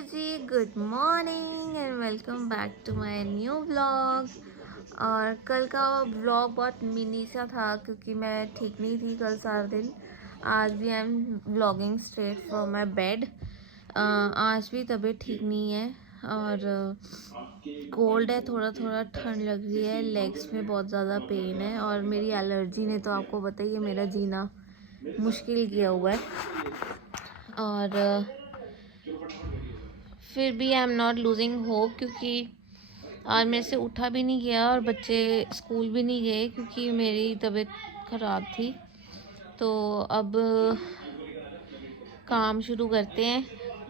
Ji, good morning and welcome back to my new vlog. और कल का vlog बहुत मिनी सा था क्योंकि मैं ठीक नहीं थी कल सारा दिन। आज भी I am vlogging straight from my bed. आज भी तबीयत ठीक नहीं है और कोल्ड है, थोड़ा थोड़ा ठंड लग रही है, लेग्स में बहुत ज़्यादा पेन है और मेरी एलर्जी ने तो आपको बताइए मेरा जीना मुश्किल किया हुआ है। और फिर भी I am not losing hope क्योंकि आज मेरे से उठा भी नहीं गया और बच्चे स्कूल भी नहीं गए क्योंकि मेरी तबीयत ख़राब थी। तो अब काम शुरू करते हैं,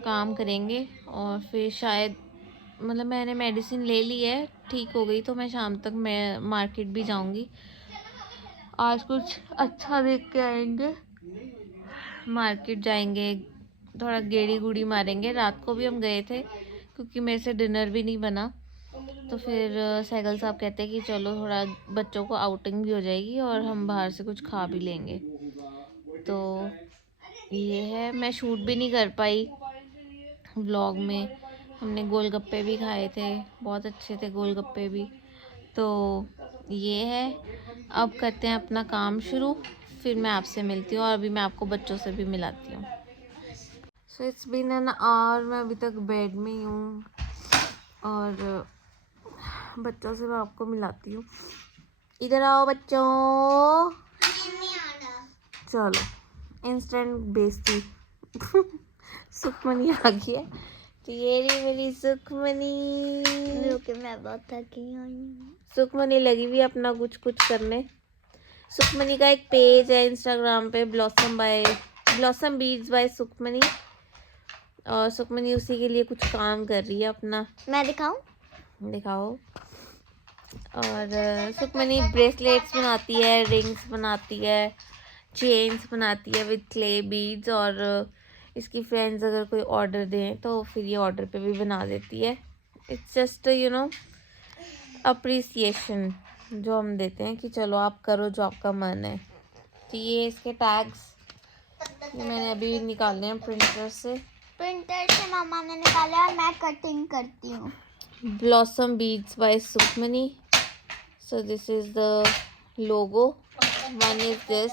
काम करेंगे और फिर शायद मतलब मैंने मेडिसिन ले ली है, ठीक हो गई तो मैं शाम तक मैं मार्केट भी जाऊंगी। आज कुछ अच्छा देख के आएंगे, मार्केट जाएंगे, थोड़ा गेड़ी गुड़ी मारेंगे। रात को भी हम गए थे क्योंकि मेरे से डिनर भी नहीं बना। तो फिर सैगल साहब कहते हैं कि चलो थोड़ा बच्चों को आउटिंग भी हो जाएगी और हम बाहर से कुछ खा भी लेंगे। तो ये है, मैं शूट भी नहीं कर पाई व्लॉग में। हमने गोलगप्पे भी खाए थे, बहुत अच्छे थे गोलगप्पे भी। तो ये है, अब करते हैं अपना काम शुरू, फिर मैं आपसे मिलती हूँ और अभी मैं आपको बच्चों से भी मिलाती हूँ। So it's been an hour, मैं अभी तक बेड में ही हूँ और बच्चों से मैं आपको मिलाती हूँ। इधर आओ बच्चों, चलो इंस्टेंट बेइज्जती। सुखमनी आ गई है, तो ये रही मेरी सुखमनी। मैं बहुत थकी हूँ। सुखमनी लगी हुई अपना कुछ कुछ करने। सुखमनी का एक पेज है इंस्टाग्राम पे, ब्लॉसम बीड्स बाय सुखमनी, और सुखमनी उसी के लिए कुछ काम कर रही है अपना। मैं दिखाऊं? दिखाओ। और सुखमनी ब्रेसलेट्स बनाती है, रिंग्स बनाती है, चेन्स बनाती है विद क्ले बीड्स। और इसकी फ्रेंड्स अगर कोई ऑर्डर दें तो फिर ये ऑर्डर पे भी बना देती है। इट्स जस्ट अप्रिसिएशन जो हम देते हैं कि चलो आप करो जो आपका मन है। तो ये इसके टैग्स मैंने अभी निकाले हैं प्रिंटर से मामा ने निकाला और मैं कटिंग करती हूँ। Blossom beads by Sukhmani. So this is the logo. One is this.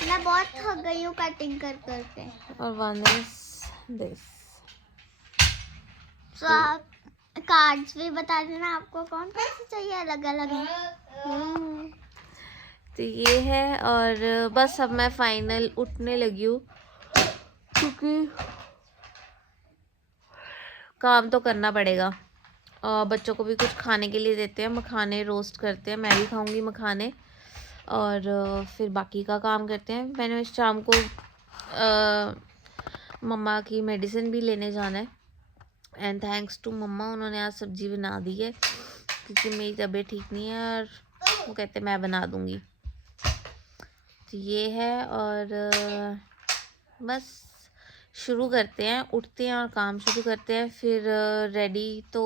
मैं बहुत थक गई हूँ कटिंग कर करके। और one is this. तो आप कार्ड्स भी बता देना आपको कौन कौन से चाहिए, अलग अलग हैं। तो ये है और बस अब मैं फाइनल उठने लगी हूँ क्योंकि काम तो करना पड़ेगा। बच्चों को भी कुछ खाने के लिए देते हैं, मखाने रोस्ट करते हैं, मैं भी खाऊंगी मखाने और फिर बाकी का काम करते हैं। मैंने शाम को मम्मा की मेडिसिन भी लेने जाना है एंड थैंक्स टू मम्मा, उन्होंने आज सब्जी बना दी है क्योंकि मेरी तबीयत ठीक नहीं है और वो कहते मैं बना दूंगी। तो ये है और बस शुरू करते हैं, उठते हैं और काम शुरू करते हैं। फिर रेडी तो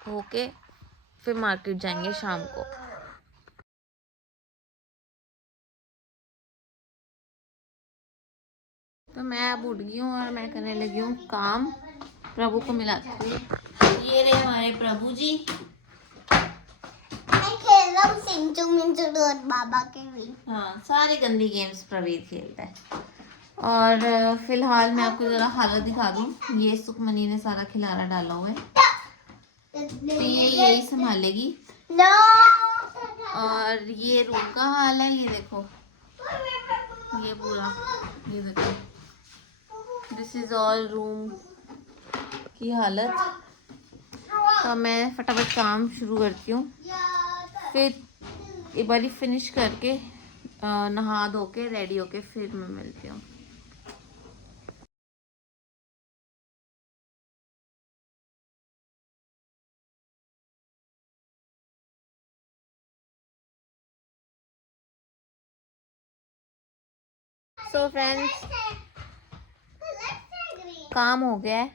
होके फिर मार्केट जाएंगे शाम को। तो मैं अब उठ गई हूँ और मैं करने लगी हूँ काम, प्रभु को मिलाती हूँ। ये रहे हमारे प्रभु जी। मैं खेल रहा हूँ सिंचू मिंचू और बाबा के भी। हाँ, सारे गंदी गेम्स प्रवीर खेलता है। और फिलहाल मैं आपको जरा हालत दिखा दूँ। ये सुखमनी ने सारा खिलारा डाला हुआ है, तो ये यही संभालेगी। और ये रूम का हाल है, ये देखो, ये पूरा, ये देखो, दिस इज ऑल रूम की हालत। तो मैं फटाफट काम शुरू करती हूँ, फिर एक बारी फिनिश करके नहा धो के रेडी होके फिर मैं मिलती हूँ। सो फ्रेंड्स, काम हो गया है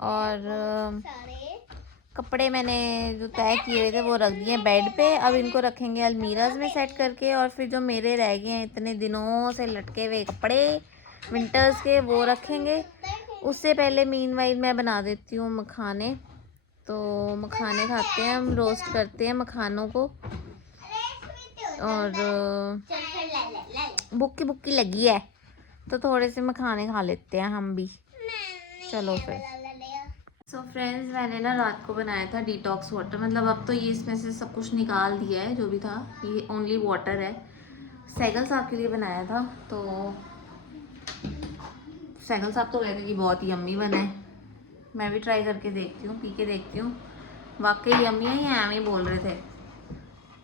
और कपड़े मैंने जो तय किए हुए थे वो रख दिए बेड पे। अब इनको रखेंगे अलमीराज में सेट करके और फिर जो मेरे रह गए हैं इतने दिनों से लटके हुए कपड़े विंटर्स के, वो रखेंगे। उससे पहले मीनवाइल मैं बना देती हूँ मखाने। तो मखाने खाते हैं हम, रोस्ट करते हैं मखानों को। और भुक्की भुक्की लगी है तो थोड़े से मखाने खा लेते हैं हम भी। चलो फिर। सो फ्रेंड्स, मैंने ना रात को बनाया था डिटॉक्स वाटर। मतलब अब तो ये इसमें से सब कुछ निकाल दिया है जो भी था, ये ओनली वाटर है। सैगल साहब के लिए बनाया था, तो सैगल साहब तो कहते कि बहुत यम्मी बना है। मैं भी ट्राई करके देखती हूँ, पी के देखती हूँ वाकई यम्मी है या एम ही बोल रहे थे।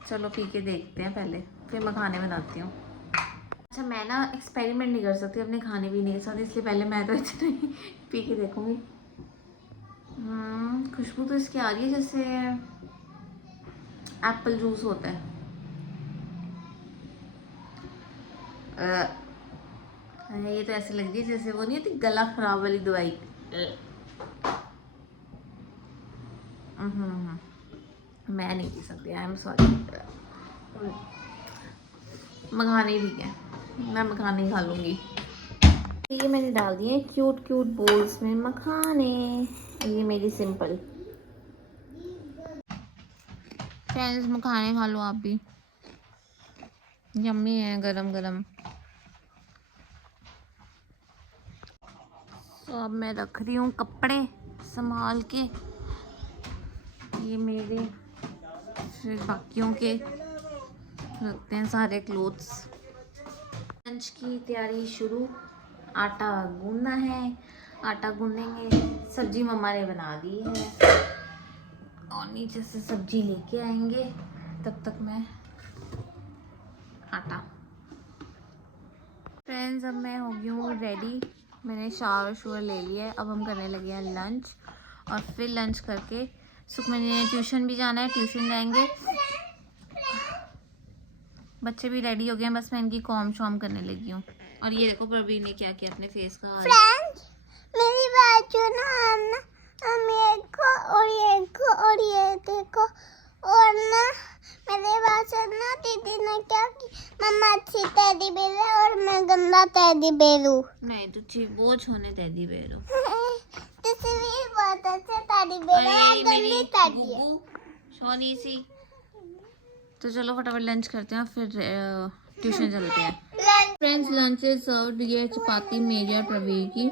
चलो पी के देखते हैं पहले, फिर मैं खाने बनाती हूँ। अच्छा, मैं ना एक्सपेरिमेंट नहीं कर सकती अपने खाने पीने के साथ, इसलिए पहले मैं तो इतना ही पी के देखूँगी। खुशबू तो इसकी आ रही है जैसे एप्पल जूस होता है। ये तो ऐसे लग रही है जैसे वो नहीं होती गला खराब वाली दवाई। मैं नहीं पी सकती, आई एम सॉरी। मखाने ठीक है, मैं मखाने ही खा लूँगी। ये मैंने डाल दिए क्यूट क्यूट बोल्स में मखाने। ये मेरी सिंपल। फ्रेंड्स, मखाने खा लो आप भी, यम्मी है गरम गरम। तो अब मैं रख रही हूँ कपड़े संभाल के, ये मेरे फिर बाकियों के रखते हैं सारे क्लोथ्स। लंच की तैयारी शुरू। आटा गूंदना है, आटा गूंदेंगे। सब्जी मम्मा ने बना दी है और नीचे से सब्जी लेके आएंगे, तब तक मैं आटा। फ्रेंड्स, अब मैं हो गई हूँ रेडी। मैंने शावर ले लिया है। अब हम करने लगे हैं लंच, और फिर लंच करके सुखमनी ने ट्यूशन भी जाना है, ट्यूशन जाएंगे। बच्चे भी रेडी हो गए हैं, बस मैं इनकी कॉम शॉम करने लगी हूँ। और ये देखो प्रवीण ने क्या किया अपने फेस का हाल। फ्रेंड्स, मेरी बात सुनो। हम को और ये देखो। और ना मेरे बात सुनो, दीदी ने क्या कि मम्मा अच्छी टेडी बेयर है और मैं गंदा टेडी बेयर हूँ। नहीं, तुझे बोझ होने टेडी बेयर हो। भी बहुत अच्छे टेडी बेयर है, गंदी टेडी है। सोनी सी। तो चलो फटाफट लंच करते हैं, फिर ट्यूशन चलते हैं। Friends, lunch is served. ये चपाती मेरी और प्रवीर की,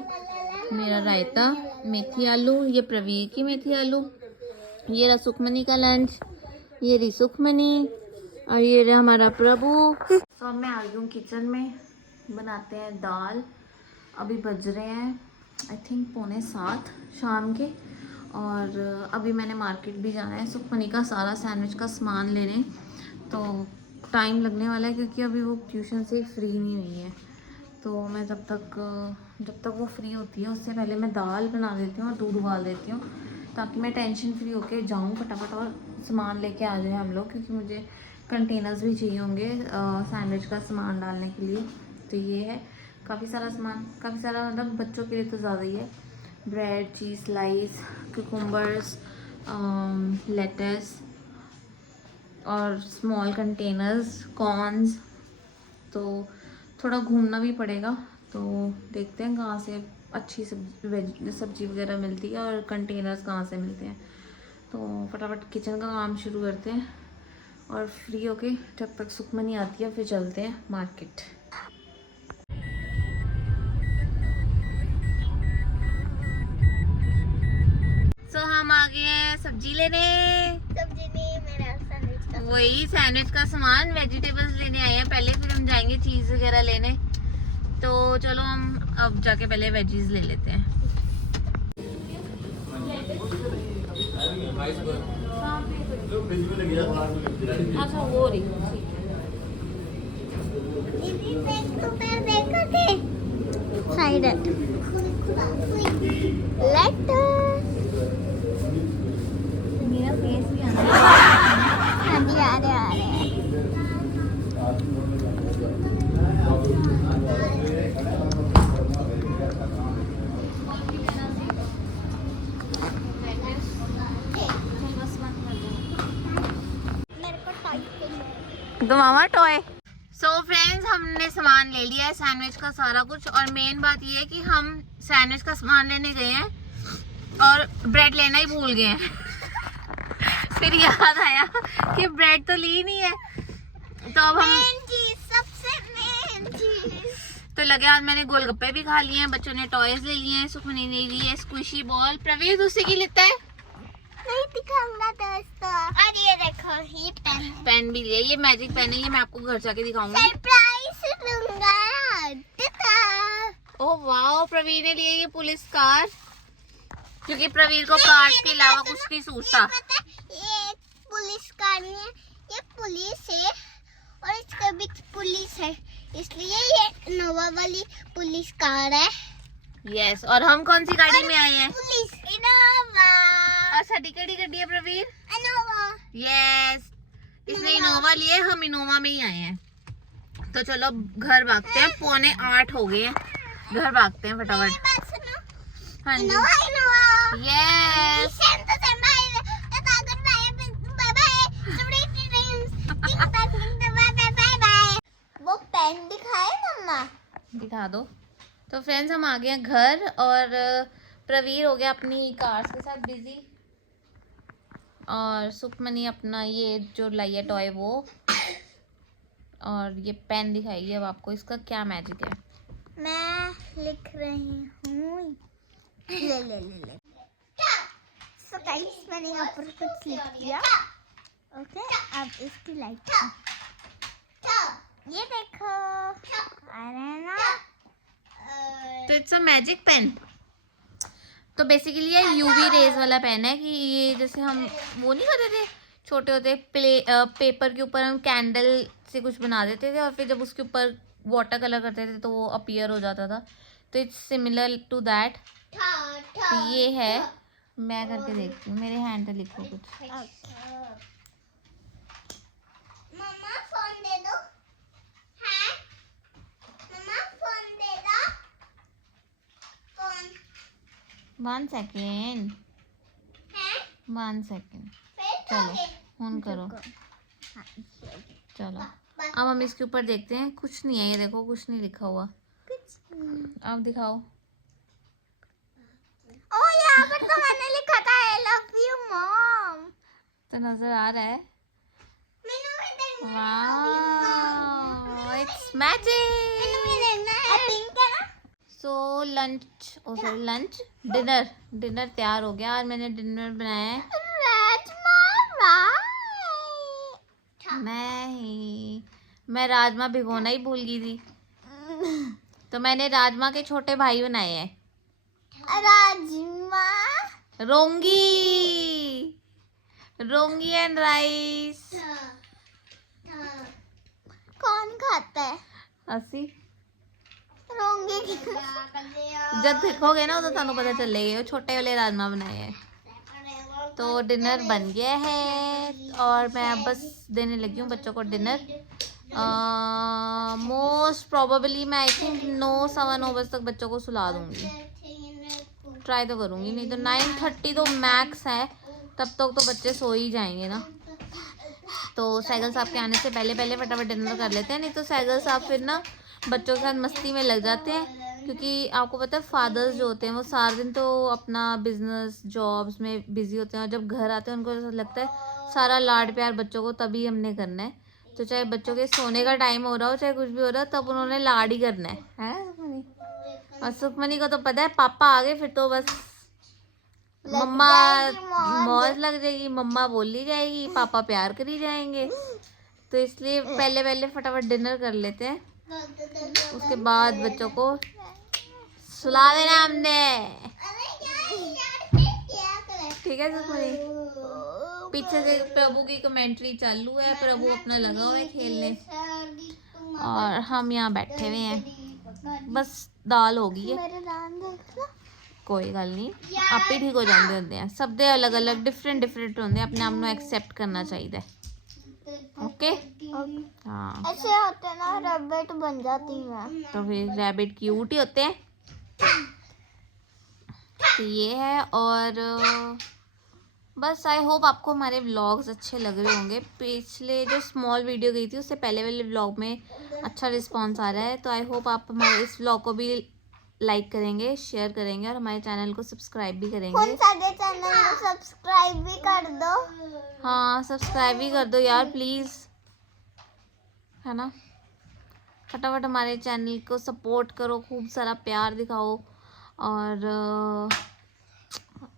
मेरा रायता मेथी आलू, ये प्रवीर की मेथी आलू, ये रहा सुखमनी का लंच, ये रही सुखमनी, और ये रहा हमारा प्रभु। तो अब मैं आ गई हूँ किचन में, बनाते हैं दाल। अभी बज रहे हैं आई थिंक 6:45 शाम के। और अभी मैंने मार्केट भी जाना है सुखमनी का सारा सैंडविच का सामान लेने, तो टाइम लगने वाला है क्योंकि अभी वो ट्यूशन से फ्री नहीं हुई है। तो मैं जब तक वो फ्री होती है उससे पहले मैं दाल बना देती हूँ और दूध उबाल देती हूँ, ताकि मैं टेंशन फ्री होके जाऊँ फटाफट और सामान लेके आ जाए हम लोग, क्योंकि मुझे कंटेनर्स भी चाहिए होंगे सैंडविच का सामान डालने के लिए। तो ये है काफ़ी सारा सामान, काफ़ी सारा मतलब बच्चों के लिए तो ज़्यादा ही है। Bread, cheese slice, cucumbers, lettuce और स्मॉल कंटेनर्स, कॉर्न्स। तो थोड़ा घूमना भी पड़ेगा, तो देखते हैं कहाँ से अच्छी सब्जी वगैरह मिलती है और कंटेनर्स कहाँ से मिलते हैं। तो फटाफट किचन का काम शुरू करते हैं और फ्री होके जब तक सुखमनी आती है फिर चलते हैं मार्केट। सो हम आ गए हैं सब्जी लेने। सब्जी नहीं, मेरा सैंडविच का वही सैंडविच का सामान, वेजिटेबल्स लेने आए हैं पहले, फिर हम जाएंगे चीज़ वगैरह लेने। तो चलो हम अब जाके पहले वेजीज ले लेते हैं। अच्छा, वो रही साइड मेरा फेस भी आना आ रहे तो मामा टॉय। सो फ्रेंड्स, हमने सामान ले लिया है सैंडविच का सारा कुछ, और मेन बात ये है कि हम सैंडविच का सामान लेने गए हैं और ब्रेड लेना ही भूल गए हैं। फिर याद आया कि ब्रेड तो ली नहीं है, तो अब हम तो लगे आज मैंने गोलगप्पे भी खा लिए हैं, बच्चों ने टॉयज ले लिए हैं, सुखमनी ने ली है स्क्विशी बॉल, प्रवीण दूसरी की लेता है नहीं दिखाऊंगा दोस्तों। और ये देखो ये पेन भी लिया, ये मैजिक पेन है, ये मैं आपको घर जाके दिखाऊंगी। सरप्राइज दूंगा। ओह वाह, प्रवीण ने लिए ये पुलिस कार, क्योंकि प्रवीण को कार के अलावा कुछ नहीं सूझता। ये पुलिस कार नहीं है, ये पुलिस है और इसका भी पुलिस है, इसलिए ये इनोवा वाली पुलिस कार है। यस, और हम कौन सी गाड़ी में आए हैं? Police Innova. और साडी केड़ी गाड़ी है प्रवीण? इनोवा। यस, इसने इनोवा लिए, हम इनोवा में ही आए हैं। तो चलो घर भागते हैं, 7:45 हो गए हैं, घर भागते हैं फटाफट। हाँ जी, यस। वो पेन दिखाए मम्मा? दिखा दो। तो फ्रेंड्स, हम आ गए हैं घर, और प्रवीर हो गया अपनी कार्स के साथ बिजी, और सुखमनी अपना ये जो लाई है टॉय वो, और ये पेन दिखाएगी अब आपको, इसका क्या मैजिक है। मैं लिख रही हूँ, ले। So guys, मैंने यहाँ पर कुछ लिख दिया। ओके, अब इसकी लाइट ये देखो, आ रहा है ना? तो इट्स अ मैजिक पेन। तो बेसिकली ये यूवी रेज वाला पेन है, कि ये जैसे हम वो नहीं करते थे छोटे होते पेपर के ऊपर हम कैंडल से कुछ बना देते थे, और फिर जब उसके ऊपर वाटर कलर करते थे तो वो अपीयर हो जाता था। तो इट्स सिमिलर टू दैट। तो ये है, मैं करके देखती हूँ, मेरे हैंड पे लिखो कुछ। मम्मा फोन दे दो। हाँ मम्मा फोन दे दो। Phone 1 second, 1 second. चलो फोन करो। चलो अब हम इसके ऊपर देखते हैं, कुछ नहीं है, ये देखो कुछ नहीं लिखा हुआ। अब दिखाओ। ओ यहाँ पर तो मैंने लिखा था आई लव यू मॉम। तो नजर आ रहा है? वाह, it's magic. So lunch dinner तैयार हो गया, और मैंने डिनर बनाया है मैं राजमा भिगोना ही भूल गई थी, तो मैंने राजमा के छोटे भाई बनाए हैं। राजमा रोंगी एंड राइस। कौन खाता है? असी रोंगी जब देखोगे ना तो थानू पता चलेगा, वो छोटे वाले राजमा बनाए हैं। तो डिनर बन गया है, और मैं अब बस देने लगी हूँ बच्चों को डिनर। मोस्ट प्रोबेबली मैं आई थिंक 9-9:15 बजे तक बच्चों को सुला दूंगी, ट्राई तो करूंगी, नहीं तो 9:30 तो मैक्स है, तब तक तो बच्चे सो ही जाएंगे ना। तो सैगल साहब के आने से पहले फटाफट डिनर कर लेते हैं, नहीं तो सैगल साहब फिर ना बच्चों के साथ मस्ती में लग जाते हैं, क्योंकि आपको पता है फादर्स जो होते हैं वो सारा दिन तो अपना बिजनेस जॉब्स में बिजी होते हैं, और जब घर आते हैं उनको ऐसा लगता है सारा लाड प्यार बच्चों को तभी हमने करना है। तो चाहे बच्चों के सोने का टाइम हो रहा हो, चाहे कुछ भी हो रहा हो, तब उन्होंने लाड ही करना है सुखमनी? और सुखमनी को तो पता है पापा आ गए फिर तो बस मम्मा मौज लग जाएगी, मम्मा बोली जाएगी, पापा प्यार करी जाएंगे। तो इसलिए पहले फटाफट डिनर कर लेते हैं, उसके बाद बच्चों को सुला देना हमने, ठीक है सुखमनी? पीछे से प्रभु की कमेंट्री चालू है, प्रभु अपना लगा हुआ है खेलने, और हम यहाँ बैठे हुए हैं, बस दाल हो गई है, कोई गल नहीं, आप ही ठीक हो जाते होंगे हैं, सब दे अलग अलग डिफरेंट होंगे, अपने आप में एक्सेप्ट करना चाहिए। ओके हाँ, ऐसे होते ना रैबिट बन जाती है, तो फिर रैबिट क्यूट ही होते हैं। तो ये है, और बस आई होप आपको हमारे व्लॉग्स अच्छे लग रहे होंगे। पिछले जो स्मॉल वीडियो गई थी उससे पहले वाले व्लॉग में अच्छा रिस्पांस आ रहा है, तो आई होप आप हमारे इस व्लॉग को भी लाइक करेंगे, शेयर करेंगे और हमारे चैनल को सब्सक्राइब भी करेंगे। सारे चैनल को सब्सक्राइब भी कर दो। हाँ, सब्सक्राइब भी कर दो यार प्लीज़, है ना। फटाफट हमारे चैनल को सपोर्ट करो, खूब सारा प्यार दिखाओ और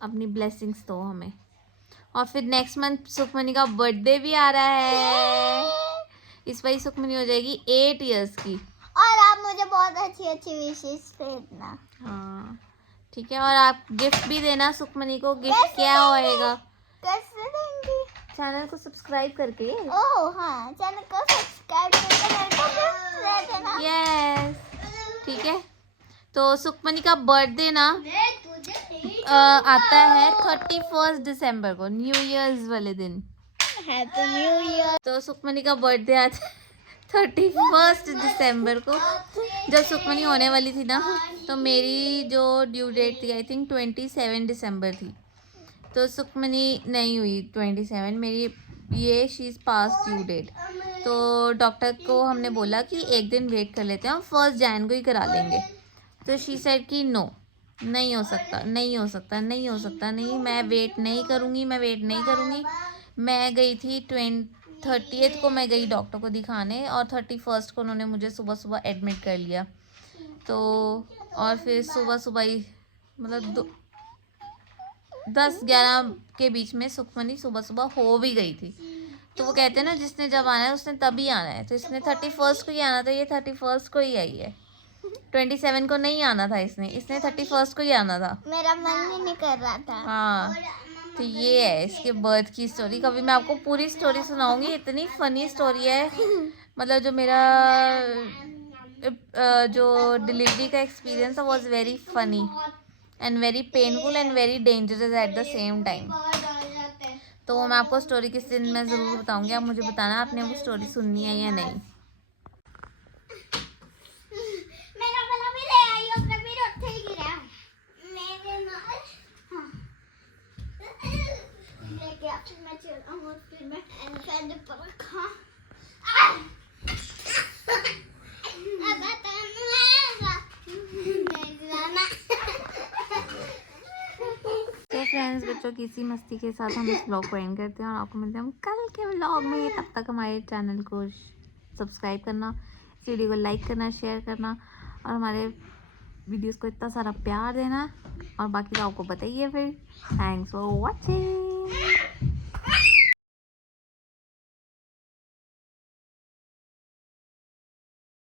अपनी ब्लेसिंग्स दो हमें। और फिर नेक्स्ट मंथ सुखमनी का बर्थडे भी आ रहा है। इस बार सुखमनी हो जाएगी 8 इयर्स की। और आप मुझे बहुत अच्छी अच्छी विशेष भेजना। हाँ ठीक है, और आप गिफ्ट भी देना सुखमनी को। गिफ्ट क्या होएगा? कैसे देंगी? चैनल को सब्सक्राइब करके। ओह हाँ, चैनल को सब्सक्राइब करके मेरे को गिफ्ट दे देना। यस ठीक है। तो सुखमनी का बर्थडे ना आता है 31 दिसंबर को, न्यू ईयर्स वाले दिन। Happy new year. तो सुखमनी का बर्थडे आता है 31 दिसंबर को। जब सुखमनी होने वाली थी ना, तो मेरी जो ड्यू डेट थी आई थिंक 27 दिसंबर थी। तो सुखमनी नहीं हुई 27, मेरी ये शीज़ पास ड्यू डेट। तो डॉक्टर को हमने बोला कि एक दिन वेट कर लेते हैं, हम 1 जनवरी को ही करा लेंगे। तो शी सेड कि नो, नहीं हो सकता, नहीं हो सकता, नहीं हो सकता, नहीं, मैं वेट नहीं करूँगी, मैं वेट नहीं करूँगी। मैं गई थी 30th को मैं गई डॉक्टर को दिखाने, और 31 को उन्होंने मुझे सुबह सुबह एडमिट कर लिया। तो और फिर सुबह सुबह ही मतलब 10-11 के बीच में सुखमनी सुबह सुबह हो भी गई थी। तो वो कहते हैं ना, जिसने जब आना है उसने तभी आना है। तो इसने 31 को ही आना था, ये 31 को ही आई है। 27 को नहीं आना था इसने 31 को ही आना था। मेरा मन भी नहीं कर रहा था। हाँ, तो ये है इसके बर्थ की स्टोरी। कभी मैं आपको पूरी स्टोरी सुनाऊंगी, इतनी फनी स्टोरी है। मतलब जो मेरा जो डिलीवरी का एक्सपीरियंस है was very funny and very painful and very dangerous at the same time. तो मैं आपको स्टोरी किस दिन में ज़रूर बताऊंगी, आप मुझे बताना आपने वो स्टोरी सुननी है या नहीं। मेरा वाला भी ले आई और कभी उठे ही गिरा मेरे नाल। हाँ, लेके आ, फिर मैं चला हूँ, फिर मैं एंड पर रखा। अब तो फ्रेंड्स, बच्चों की इसी मस्ती के साथ हम इस व्लॉग को एंड करते हैं और आपको मिलते हैं हम कल के व्लॉग में। तब तक हमारे चैनल को सब्सक्राइब करना, इस वीडियो को लाइक करना, शेयर करना और हमारे वीडियोस को इतना सारा प्यार देना। और बाकी तो आपको बताइए फिर। Thanks for watching.